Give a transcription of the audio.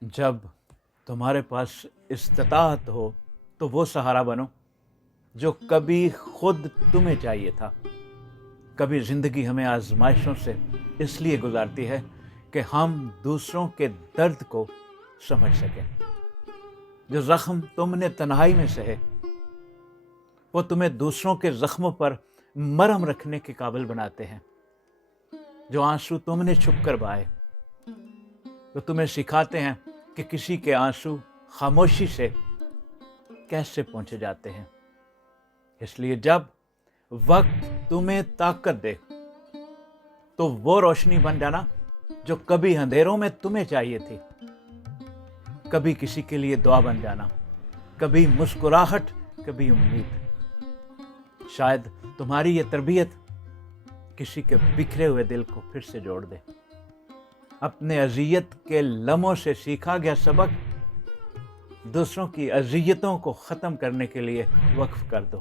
جب تمہارے پاس استطاعت ہو تو وہ سہارا بنو جو کبھی خود تمہیں چاہیے تھا۔ کبھی زندگی ہمیں آزمائشوں سے اس لیے گزارتی ہے کہ ہم دوسروں کے درد کو سمجھ سکیں۔ جو زخم تم نے تنہائی میں سہے وہ تمہیں دوسروں کے زخموں پر مرہم رکھنے کے قابل بناتے ہیں۔ جو آنسو تم نے چھپ کر بہائے وہ تمہیں سکھاتے ہیں کہ کسی کے آنسو خاموشی سے کیسے پہنچے جاتے ہیں۔ اس لیے جب وقت تمہیں طاقت دے تو وہ روشنی بن جانا جو کبھی اندھیروں میں تمہیں چاہیے تھی۔ کبھی کسی کے لیے دعا بن جانا، کبھی مسکراہٹ، کبھی امید۔ شاید تمہاری یہ تربیت کسی کے بکھرے ہوئے دل کو پھر سے جوڑ دے۔ اپنے اذیت کے لمحوں سے سیکھا گیا سبق دوسروں کی اذیتوں کو ختم کرنے کے لیے وقف کر دو۔